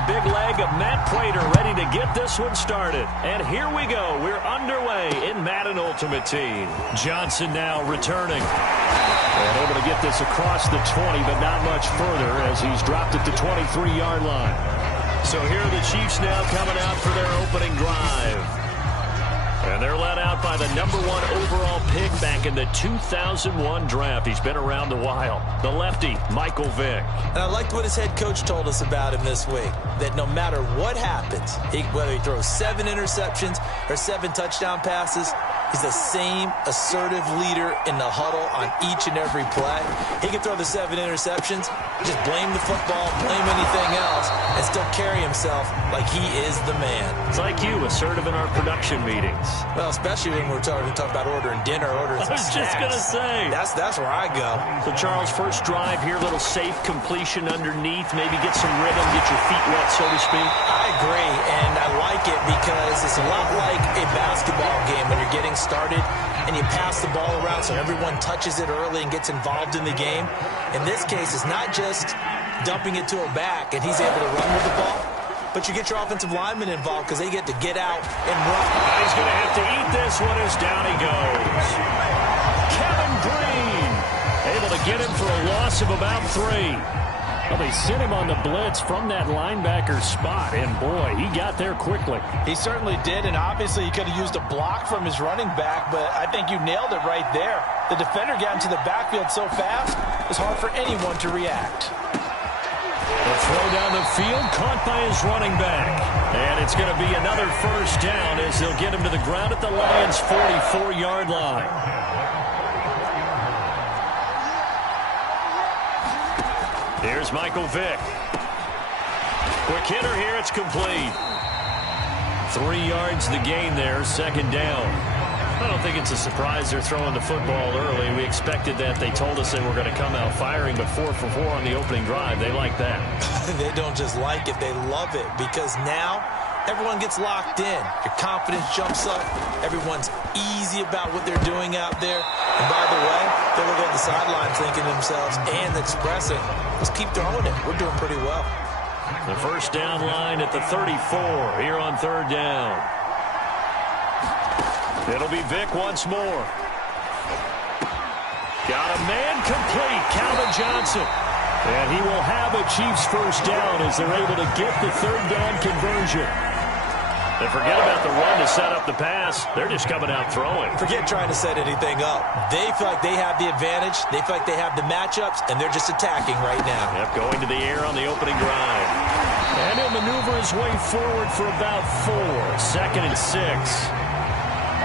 the big leg of Matt Prater ready to get this one started. And here we go. We're underway in Madden Ultimate Team. Johnson now returning. And able to get this across the 20, but not much further as he's dropped at the 23-yard line. So here are the Chiefs now coming out for their opening drive. And they're led out by the #1 overall pick back in the 2001 draft. He's been around a while. The lefty, Michael Vick. And I liked what his head coach told us about him this week, that no matter what happens, whether he throws 7 interceptions or 7 touchdown passes, he's the same assertive leader in the huddle on each and every play. He can throw the 7 interceptions, just blame the football, blame anything else, and still carry himself like he is the man. It's like you, assertive in our production meetings. Well, especially when we're talking about ordering dinner, ordering some snacks. I was just going to say. That's where I go. So, Charles, first drive here, little safe completion underneath, maybe get some rhythm, get your feet wet, so to speak. I agree, and I like it because it's a lot like a basketball game when you're getting started and you pass the ball around so everyone touches it early and gets involved in the game. In this case, it's not just dumping it to a back and he's able to run with the ball, but you get your offensive linemen involved because they get to get out and run. He's going to have to eat this one as down he goes. Kevin Green able to get him for a loss of about 3. Well, they sent him on the blitz from that linebacker spot, and boy, he got there quickly. He certainly did, and obviously he could have used a block from his running back, but I think you nailed it right there. The defender got into the backfield so fast, it was hard for anyone to react. The throw down the field, caught by his running back. And it's going to be another first down as they'll get him to the ground at the Lions' 44-yard line. Here's Michael Vick. Quick hitter here, it's complete. 3 yards the gain there, second down. I don't think it's a surprise they're throwing the football early. We expected that. They told us they were going to come out firing, but 4 for 4 on the opening drive. They like that. They don't just like it, they love it, because now everyone gets locked in. Your confidence jumps up. Everyone's easy about what they're doing out there. And by the way, they're looking at the sideline thinking to themselves and expressing, let's keep throwing it. We're doing pretty well. The first down line at the 34 here on third down. It'll be Vick once more. Got a man complete, Calvin Johnson. And he will have a Chiefs first down as they're able to get the third down conversion. They forget about the run to set up the pass. They're just coming out throwing. Forget trying to set anything up. They feel like they have the advantage. They feel like they have the matchups, and they're just attacking right now. Yep, going to the air on the opening drive. And he'll maneuver his way forward for about 4. 2nd and 6.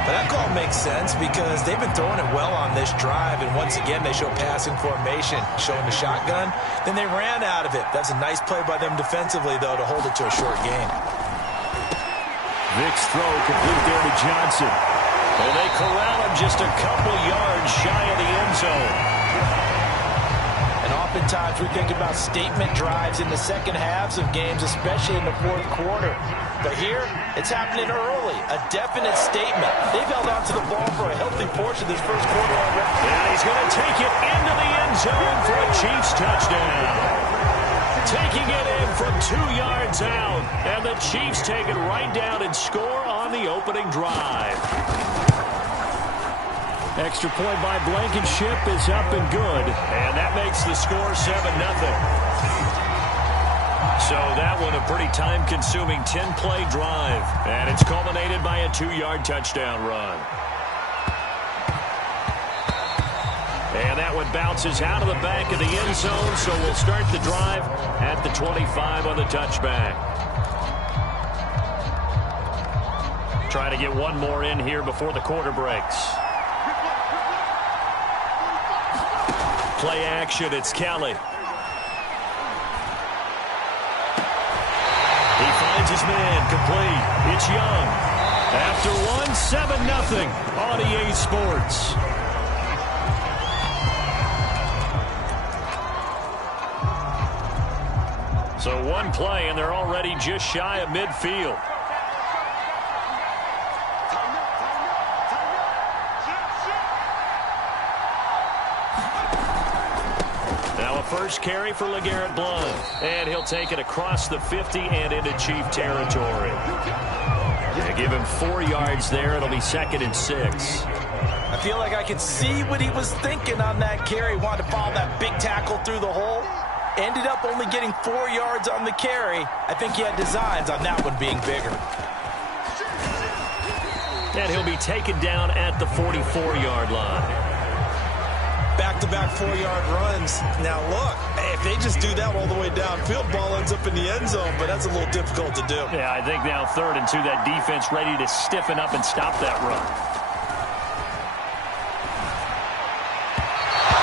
But that call makes sense because they've been throwing it well on this drive, and once again they show passing formation, showing the shotgun. Then they ran out of it. That's a nice play by them defensively, though, to hold it to a short game. Vick's throw complete there to Johnson. And they corral him just a couple yards shy of the end zone. And oftentimes we think about statement drives in the second halves of games, especially in the fourth quarter. But here, it's happening early. A definite statement. They've held on to the ball for a healthy portion of this first quarter already. And he's going to take it into the end zone for a Chiefs touchdown. Taking it in from 2 yards out. And the Chiefs take it right down and score on the opening drive. Extra point by Blankenship is up and good. And that makes the score 7-0. So that one a pretty time-consuming 10-play drive. And it's culminated by a 2-yard touchdown run. And that one bounces out of the back of the end zone, so we'll start the drive at the 25 on the touchback. Trying to get one more in here before the quarter breaks. Play action, it's Kelly. He finds his man, complete. It's Young. After one, 7-0 on EA Sports. So one play, and they're already just shy of midfield. Now a First carry for LeGarrette Blount. And he'll take it across the 50 and into Chief territory. They give him 4 yards there. It'll be 2nd and 6. I feel like I can see what he was thinking on that carry. Wanted to follow that big tackle through the hole. Ended up only getting 4 yards on the carry. I think he had designs on that one being bigger. And he'll be taken down at the 44-yard line. Back-to-back 4-yard runs. Now, look, if they just do that all the way downfield, ball ends up in the end zone, but that's a little difficult to do. Yeah, I think now 3rd and 2, that defense ready to stiffen up and stop that run.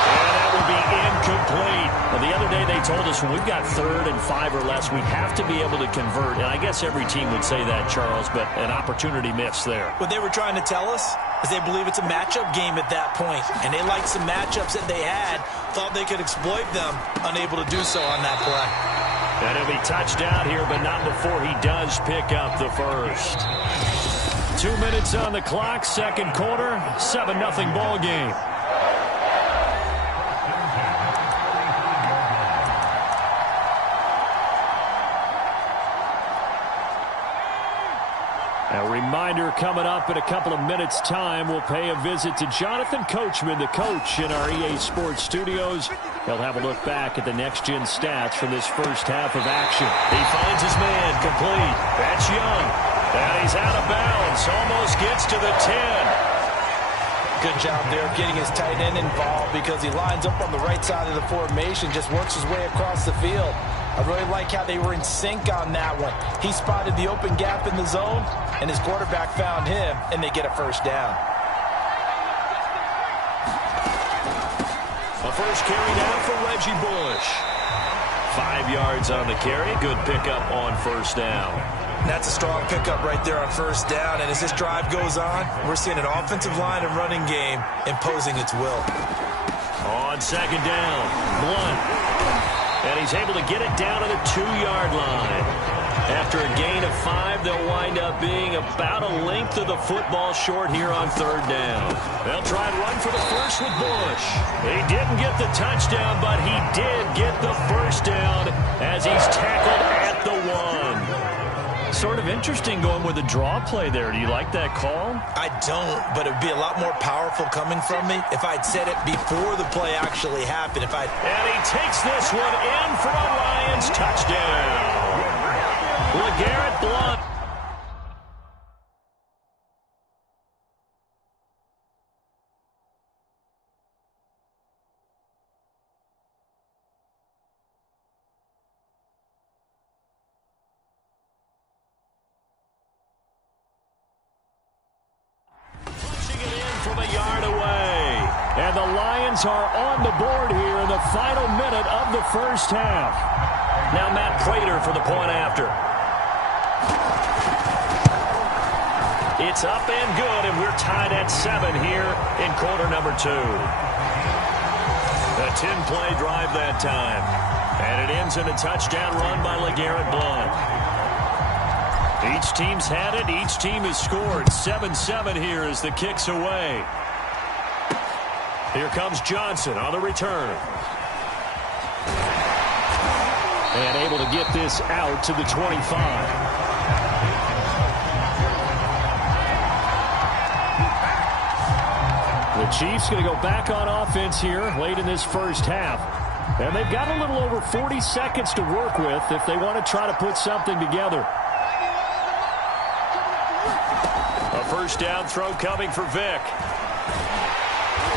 And that will be incomplete. Well, the other day they told us when we've got 3rd and 5 or less, we have to be able to convert. And I guess every team would say that, Charles, but an opportunity missed there. What they were trying to tell us is they believe it's a matchup game at that point, and they liked some matchups that they had, thought they could exploit them, unable to do so on that play. And it'll be touchdown here, but not before he does pick up the first. 2 minutes on the clock, 2nd quarter, 7-0 ball game. A reminder coming up in a couple of minutes' time. We'll pay a visit to Jonathan Coachman, the coach in our EA Sports studios. He'll have a look back at the next-gen stats from this first half of action. He finds his man complete. That's Young. And he's out of bounds. Almost gets to the 10. Good job there getting his tight end involved because he lines up on the right side of the formation, just works his way across the field. I really like how they were in sync on that one. He spotted the open gap in the zone, and his quarterback found him, and they get a first down. A first carry now for Reggie Bush. 5 yards on the carry. Good pickup on first down. That's a strong pickup right there on first down, and as this drive goes on, we're seeing an offensive line and running game imposing its will. On 2nd down, Blount. And he's able to get it down to the 2-yard line. After a gain of 5, they'll wind up being about a length of the football short here on 3rd down. They'll try and run for the first with Bush. He didn't get the touchdown, but he did get the first down as he's tackled at the 1. Sort of interesting going with a draw play there. Do you like that call? I don't, but it would be a lot more powerful coming from me if I'd said it before the play actually happened. And he takes this one in for a Lions touchdown. LeGarrette Blount. From a yard away. And the Lions are on the board here in the final minute of the first half. Now Matt Prater for the point after. It's up and good, and we're tied at 7 here in quarter number 2. A 10-play drive that time. And it ends in a touchdown run by LeGarrette Blount. Each team's had it. Each team has scored. 7-7 here as the kick's away. Here comes Johnson on the return. And able to get this out to the 25. The Chiefs going to go back on offense here late in this first half. And they've got a little over 40 seconds to work with if they want to try to put something together. A first down throw coming for Vick.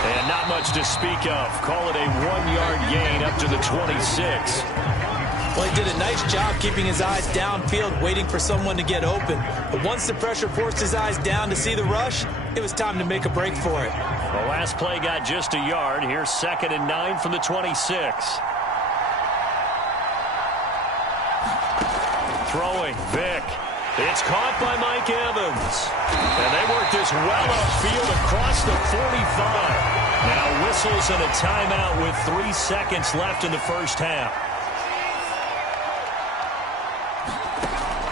And not much to speak of. Call it a 1-yard gain up to the 26. Well, he did a nice job keeping his eyes downfield, waiting for someone to get open. But once the pressure forced his eyes down to see the rush, it was time to make a break for it. The last play got just a yard. Here's 2nd and 9 from the 26. Throwing, Vick. It's caught by Mike Evans. And they work this well upfield across the 45. Now whistles and a timeout with 3 seconds left in the first half.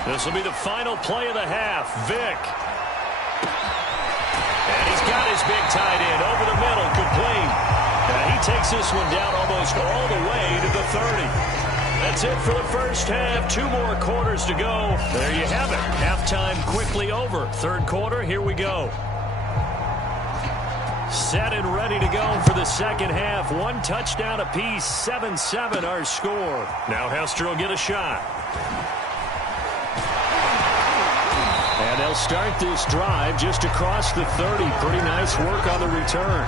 This will be the final play of the half. Vick. And he's got his big tight end over the middle, complete. And he takes this one down almost all the way to the 30. That's it for the first half. 2 more quarters to go. There you have it. Halftime quickly over. Third quarter, here we go. Set and ready to go for the second half. 1 touchdown apiece. 7-7 our score. Now Hester will get a shot. And they'll start this drive just across the 30. Pretty nice work on the return.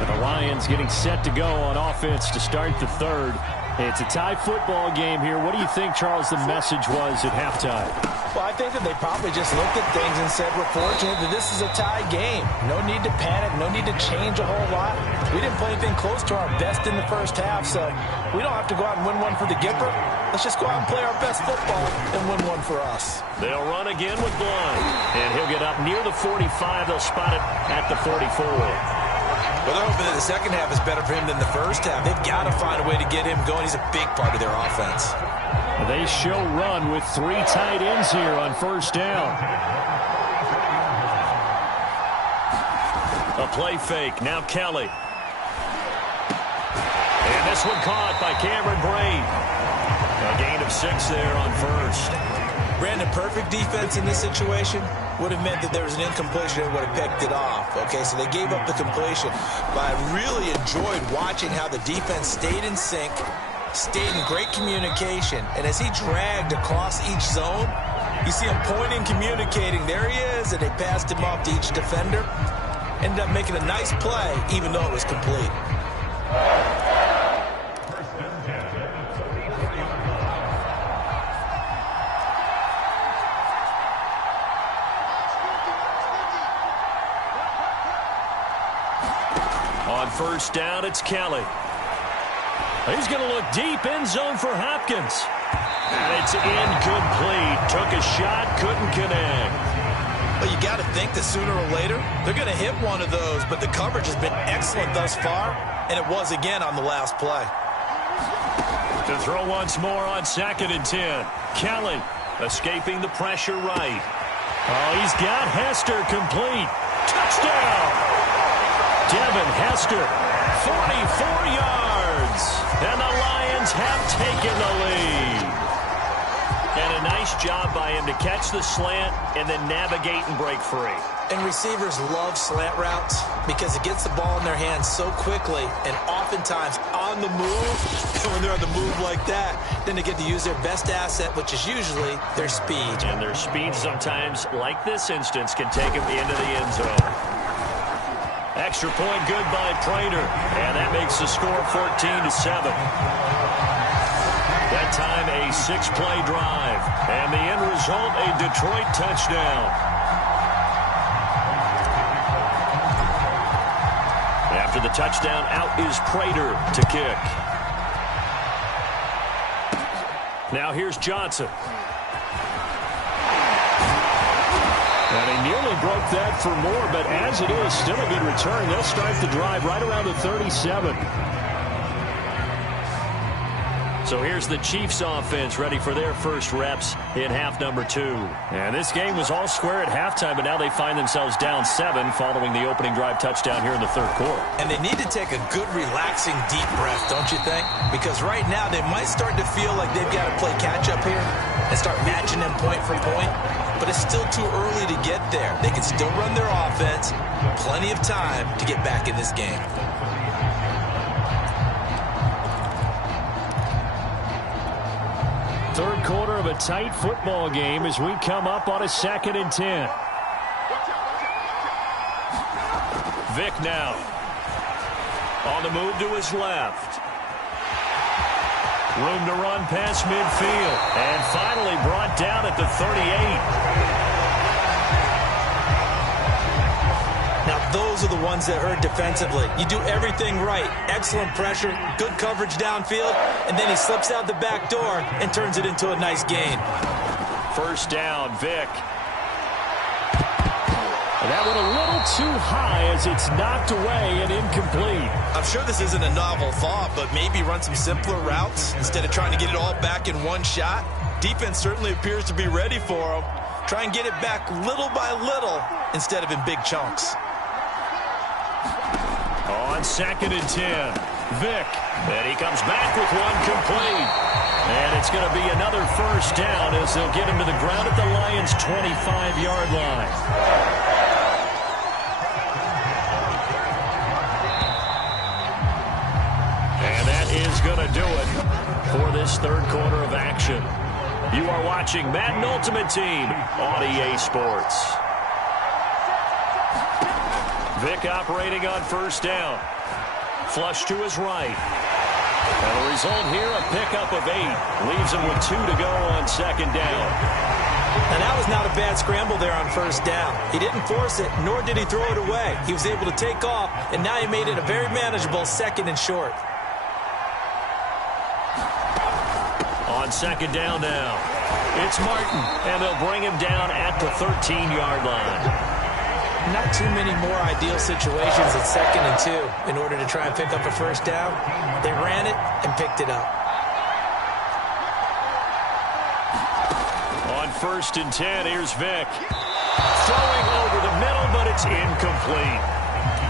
And the Lions getting set to go on offense to start the third. It's a tie football game here. What do you think, Charles, the message was at halftime? Well, I think that they probably just looked at things and said, we're fortunate that this is a tie game. No need to panic. No need to change a whole lot. We didn't play anything close to our best in the first half, so we don't have to go out and win one for the Gipper. Let's just go out and play our best football and win one for us. They'll run again with Blunt. And he'll get up near the 45. They'll spot it at the 44. Well, they're hoping that the second half is better for him than the first half. They've got to find a way to get him going. He's a big part of their offense. They show run with 3 tight ends here on first down. A play fake. Now Kelly. And this one caught by Cameron Braid. A gain of 6 there on first. Brandon, perfect defense in this situation would have meant that there was an incompletion and would have picked it off. Okay, so they gave up the completion. But I really enjoyed watching how the defense stayed in sync, stayed in great communication. And as he dragged across each zone, you see him pointing, communicating. There he is, and they passed him off to each defender. Ended up making a nice play, even though it was complete. On first down, it's Kelly. He's going to look deep, end zone for Hopkins. And it's incomplete. Took a shot, couldn't connect. Well, you got to think that sooner or later, they're going to hit one of those, but the coverage has been excellent thus far, and it was again on the last play. To throw once more on 2nd and 10. Kelly escaping the pressure right. Oh, he's got Hester complete. Touchdown! Devin Hester, 44 yards. And the Lions have taken the lead. And a nice job by him to catch the slant and then navigate and break free. And receivers love slant routes because it gets the ball in their hands so quickly and oftentimes on the move. And when they're on the move like that, then they get to use their best asset, which is usually their speed. And their speed sometimes, like this instance, can take them into the end zone. Extra point good by Prater. And that makes the score 14-7. That time a 6-play drive. And the end result, a Detroit touchdown. After the touchdown, out is Prater to kick. Now here's Johnson. And he nearly broke that for more, but as it is, still a good return. They'll start the drive right around the 37. So here's the Chiefs offense ready for their first reps in half number 2. And this game was all square at halftime, but now they find themselves down 7 following the opening drive touchdown here in the third quarter. And they need to take a good, relaxing, deep breath, don't you think? Because right now they might start to feel like they've got to play catch-up here and start matching them point for point. But it's still too early to get there. They can still run their offense. Plenty of time to get back in this game. Third quarter of a tight football game as we come up on a 2nd and 10. Vick now. On the move to his left. Room to run past midfield. And finally brought down at the 38. Now, those are the ones that hurt defensively. You do everything right. Excellent pressure, good coverage downfield, and then he slips out the back door and turns it into a nice gain. First down, Vick. And that went a little too high as it's knocked away and incomplete. I'm sure this isn't a novel thought, but maybe run some simpler routes instead of trying to get it all back in one shot. Defense certainly appears to be ready for him. Try and get it back little by little instead of in big chunks. 2nd and 10. Vick. And he comes back with one complete. And it's going to be another first down as they'll get him to the ground at the Lions' 25-yard line. And that is going to do it for this third quarter of action. You are watching Madden Ultimate Team on EA Sports. Vick operating on first down. Flush to his right. And the result here, a pickup of 8. Leaves him with 2 to go on second down. And that was not a bad scramble there on first down. He didn't force it, nor did he throw it away. He was able to take off, and now he made it a very manageable 2nd and short. On second down now, it's Martin, and they'll bring him down at the 13-yard line. Not too many more ideal situations at 2nd and 2 in order to try and pick up a first down. They ran it and picked it up. On 1st and 10, here's Vick. Throwing over the middle, but it's incomplete.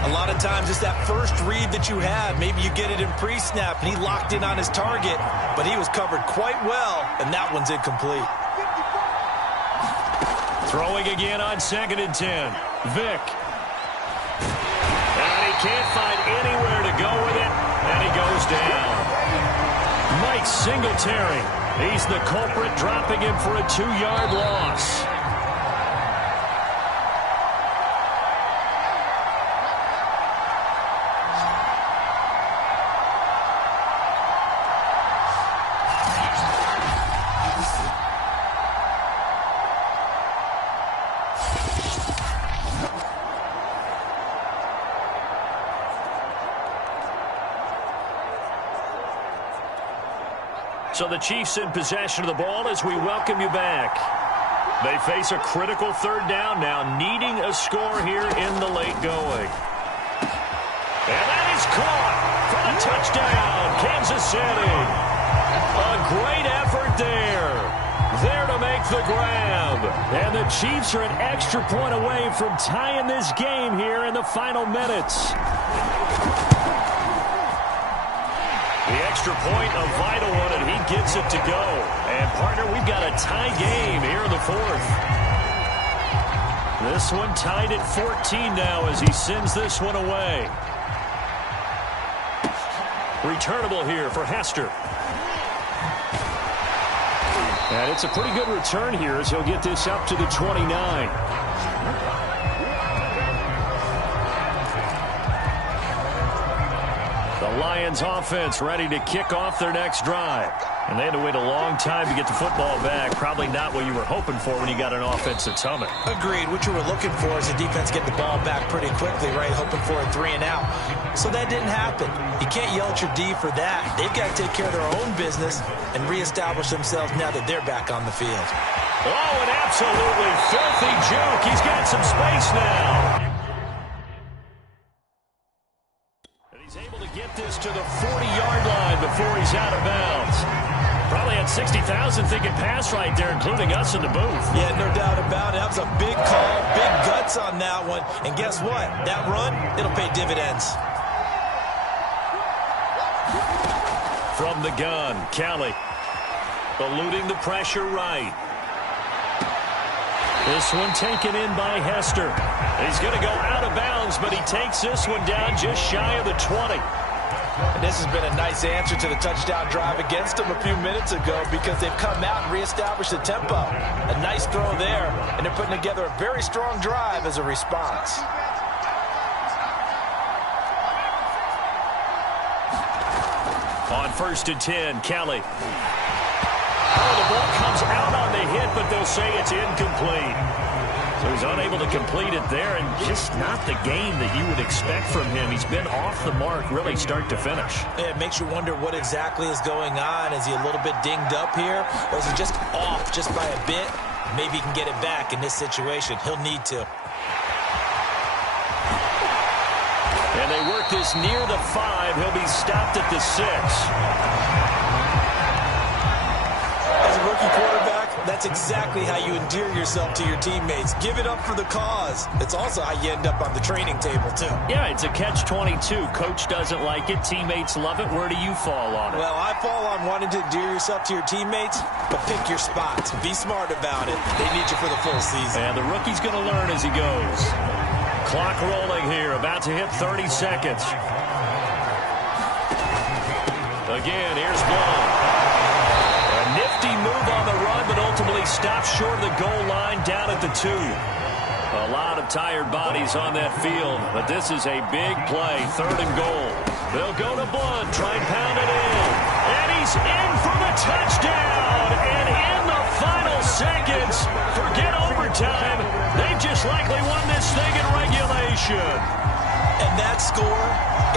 A lot of times it's that first read that you have. Maybe you get it in pre-snap, and he locked in on his target, but he was covered quite well, and that one's incomplete. Throwing again on 2nd and 10. Vick. And he can't find anywhere to go with it, and he goes down. Mike Singletary. He's the culprit, dropping him for a 2-yard loss. So the Chiefs in possession of the ball as we welcome you back. They face a critical third down now, needing a score here in the late going. And that is caught for the touchdown, Kansas City. A great effort there. There to make the grab. And the Chiefs are an extra point away from tying this game here in the final minutes. The extra point, a vital one, and he gets it to go. And, partner, we've got a tie game here in the 4th. This one tied at 14 now as he sends this one away. Returnable here for Hester. And it's a pretty good return here as he'll get this up to the 29. The Lions offense ready to kick off their next drive. And they had to wait a long time to get the football back. Probably not what you were hoping for when you got an offense that's humming. Agreed. What you were looking for is the defense get the ball back pretty quickly, right? Hoping for a 3 and out. So that didn't happen. You can't yell at your D for that. They've got to take care of their own business and reestablish themselves now that they're back on the field. Oh, an absolutely filthy juke. He's got some space now. And he's able to get this to the 40-yard line before he's out of bounds. Probably had 60,000 thinking pass right there, including us in the booth. Yeah, no doubt about it. That was a big call, big guts on that one. And guess what? That run, it'll pay dividends. From the gun, Kelly. Eluding the pressure right. This one taken in by Hester. He's going to go out of bounds, but he takes this one down just shy of the 20. And this has been a nice answer to the touchdown drive against them a few minutes ago because they've come out and reestablished the tempo. A nice throw there, and they're putting together a very strong drive as a response. On 1st and 10, Kelly. Oh, the ball comes out on the hit, but they'll say it's incomplete. So he's unable to complete it there, and just not the game that you would expect from him. He's been off the mark, really start to finish. Yeah, it makes you wonder what exactly is going on. Is he a little bit dinged up here, or is he just off just by a bit? Maybe he can get it back in this situation. He'll need to. And they work this near the 5. He'll be stopped at the 6. As a rookie quarterback, That's exactly how you endear yourself to your teammates. Give it up for the cause. It's also how you end up on the training table, too. Yeah, it's a catch-22. Coach doesn't like it. Teammates love it. Where do you fall on it? Well, I fall on wanting to endear yourself to your teammates, but pick your spots. Be smart about it. They need you for the full season. And the rookie's going to learn as he goes. Clock rolling here, about to hit 30 seconds. Again, here's Blount. A nifty move on the run, but ultimately stops short of the goal line down at the 2. A lot of tired bodies on that field, but this is a big play, 3rd and goal. They'll go to Blount, try and pound it in. And he's in for the touchdown. And in the final seconds, forget overtime. They've just likely won this thing in regulation. And that score,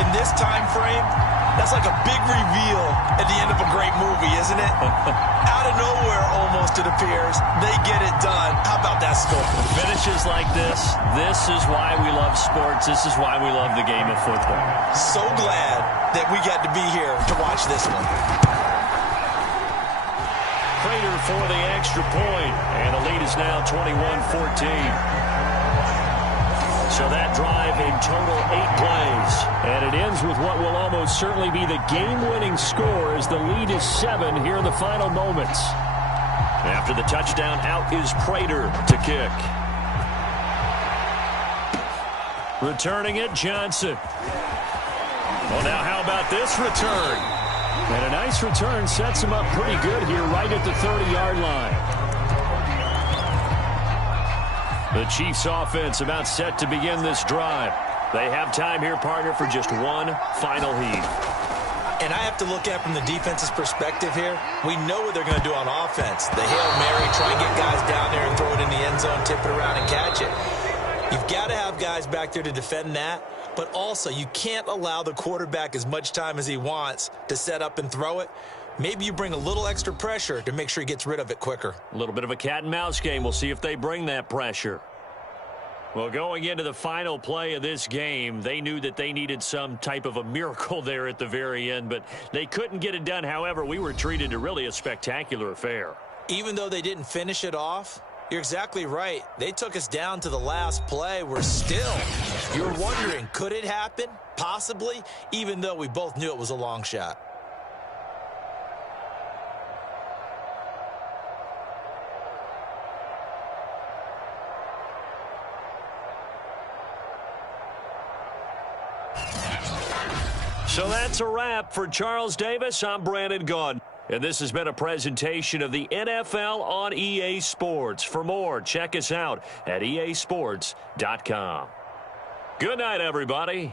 in this time frame, that's like a big reveal at the end of a great movie, isn't it? Out of nowhere, almost, it appears. They get it done. How about that score? Finishes like this is why we love sports. This is why we love the game of football. So glad that we got to be here to watch this one. Prater for the extra point, and the lead is now 21-14. So that drive in total 8 plays. And it ends with what will almost certainly be the game-winning score as the lead is 7 here in the final moments. After the touchdown, out is Prater to kick. Returning it, Johnson. Well, now how about this return? And a nice return sets him up pretty good here right at the 30-yard line. The Chiefs offense about set to begin this drive. They have time here, partner, for just one final heat. And I have to look at it from the defense's perspective here. We know what they're going to do on offense. The Hail Mary, try and get guys down there and throw it in the end zone, tip it around and catch it. You've got to have guys back there to defend that, but also you can't allow the quarterback as much time as he wants to set up and throw it. Maybe you bring a little extra pressure to make sure he gets rid of it quicker. A little bit of a cat and mouse game. We'll see if they bring that pressure. Well, going into the final play of this game, they knew that they needed some type of a miracle there at the very end, but they couldn't get it done. However, we were treated to really a spectacular affair. Even though they didn't finish it off, you're exactly right. They took us down to the last play. We're still, you're wondering, could it happen? Possibly, even though we both knew it was a long shot. So that's a wrap for Charles Davis. I'm Brandon Gaudin. And this has been a presentation of the NFL on EA Sports. For more, check us out at easports.com. Good night, everybody.